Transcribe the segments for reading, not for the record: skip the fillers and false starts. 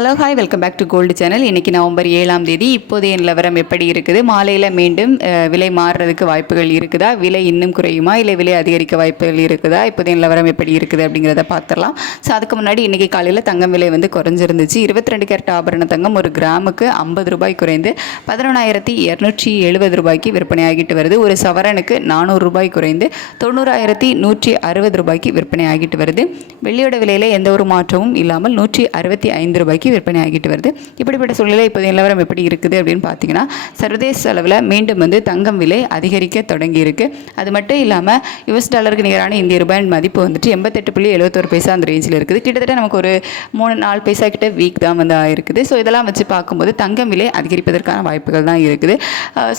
Hello hi welcome back to gold channel. இன்றைக்கி November 7ஆம் தேதி. இப்போதைய நிலவரம் எப்படி இருக்குது? மாலையில் மீண்டும் விலை மாறுறதுக்கு வாய்ப்புகள் இருக்குதா? விலை இன்னும் குறையுமா இல்லை விலை அதிகரிக்க வாய்ப்புகள் இருக்குதா? இப்போதைய நிலவரம் எப்படி இருக்குது அப்படிங்கிறத பார்த்துடலாம். ஸோ அதுக்கு முன்னாடி இன்றைக்கி காலையில் தங்கம் விலை வந்து குறைஞ்சிருந்துச்சு. 22 கேரட் ஆபரண தங்கம் ஒரு கிராமுக்கு 50 ரூபாய் குறைந்து 11,270 ரூபாய்க்கு விற்பனையாகிட்டு வருது. ஒரு சவரனுக்கு 400 ரூபாய் குறைந்து 90,160 ரூபாய்க்கு விற்பனையாகிட்டு வருது. வெள்ளியோட விலையில் எந்த ஒரு மாற்றமும் இல்லாமல் 165 ரூபாய்க்கு விற்பனை ஆகிட்டு வருது. இப்படிப்பட்ட சூழ்நிலை இப்போது நிலவரம் எப்படி இருக்குது அப்படின்னு பார்த்தீங்கன்னா, சர்வதேச அளவில் மீண்டும் வந்து தங்கம் விலை அதிகரிக்க தொடங்கி இருக்கு. அது மட்டும் இல்லாமல் US டாலருக்கு நிகரான இந்திய ரூபாயின் மதிப்பு வந்துட்டு 88.71 பைசா அந்த ரேஞ்சில் இருக்குது. கிட்டத்தட்ட நமக்கு ஒரு 3-4 பைசா கிட்ட வீக் தான் வந்து ஆயிருக்குது. ஸோ இதெல்லாம் வச்சு பார்க்கும்போது தங்கம் விலை அதிகரிப்பதற்கான வாய்ப்புகள் தான் இருக்குது.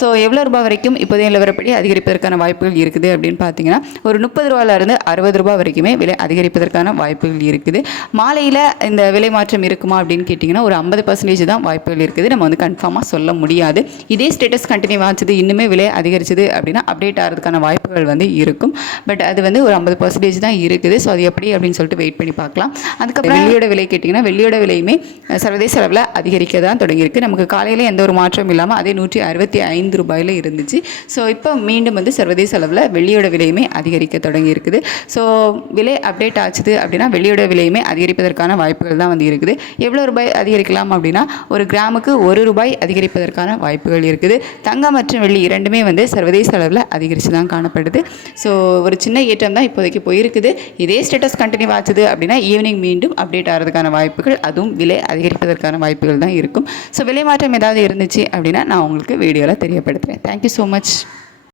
ஸோ எவ்வளோ ரூபாய் வரைக்கும் இப்போதைய நிலவரப்படி அதிகரிப்பதற்கான வாய்ப்புகள் இருக்குது அப்படின்னு பார்த்தீங்கன்னா, ஒரு 30 ரூபாயிலிருந்து 60 ரூபாய் வரைக்குமே விலை அதிகரிப்பதற்கான வாய்ப்புகள் இருக்குது. மாலையில் இந்த விலை மாற்றம் இருக்குமா அப்படின்னு கேட்டிங்கன்னா ஒரு 50% தான் வாய்ப்புகள் இருக்குது. நம்ம வந்து கன்ஃபார்மாக சொல்ல முடியாது. இதே ஸ்டேட்டஸ் கண்டினியூ ஆச்சுது, இன்னுமே விலை அதிகரிச்சது அப்படின்னா அப்டேட் ஆகிறதுக்கான வாய்ப்புகள் வந்து இருக்கும். பட் அது வந்து ஒரு 50% தான் இருக்குது. ஸோ அது எப்படி அப்படின்னு சொல்லிட்டு வெயிட் பண்ணி பார்க்கலாம். அதுக்கப்புறம் வெள்ளியோட விலை கேட்டிங்கன்னா, வெள்ளியோட விலையுமே சர்வதேச அளவில் அதிகரிக்க தான் தொடங்கியிருக்கு. நமக்கு காலையில் எந்த ஒரு மாற்றம் இல்லாமல் அதே 165 ரூபாயில் இருந்துச்சு. ஸோ இப்போ மீண்டும் வந்து சர்வதேச அளவில் வெள்ளியோட விலையுமே அதிகரிக்க தொடங்கி இருக்குது. ஸோ விலை அப்டேட் ஆச்சுது அப்படின்னா வெள்ளியோட விலையுமே அதிகரிப்பதற்கான வாய்ப்புகள் தான் வந்து இருக்குது. எவ்வளோ ரூபாய் அதிகரிக்கலாம் அப்படின்னா ஒரு கிராமுக்கு 1 ரூபாய் அதிகரிப்பதற்கான வாய்ப்புகள் இருக்குது. தங்கம் மற்றும் வெள்ளி இரண்டுமே வந்து சர்வதேச அளவில் அதிகரித்து தான் காணப்படுது. ஸோ ஒரு சின்ன ஏற்றம் தான் இப்போதைக்கு போயிருக்குது. இதே ஸ்டேட்டஸ் கண்டினியூ ஆச்சுது அப்படின்னா ஈவினிங் மீண்டும் அப்டேட் ஆகிறதுக்கான வாய்ப்புகள், அதுவும் விலை அதிகரிப்பதற்கான வாய்ப்புகள் தான் இருக்கும். ஸோ விலை மாற்றம் ஏதாவது இருந்துச்சு அப்படின்னா நான் உங்களுக்கு வீடியோவில் தெரியப்படுத்துகிறேன். Thank you so much.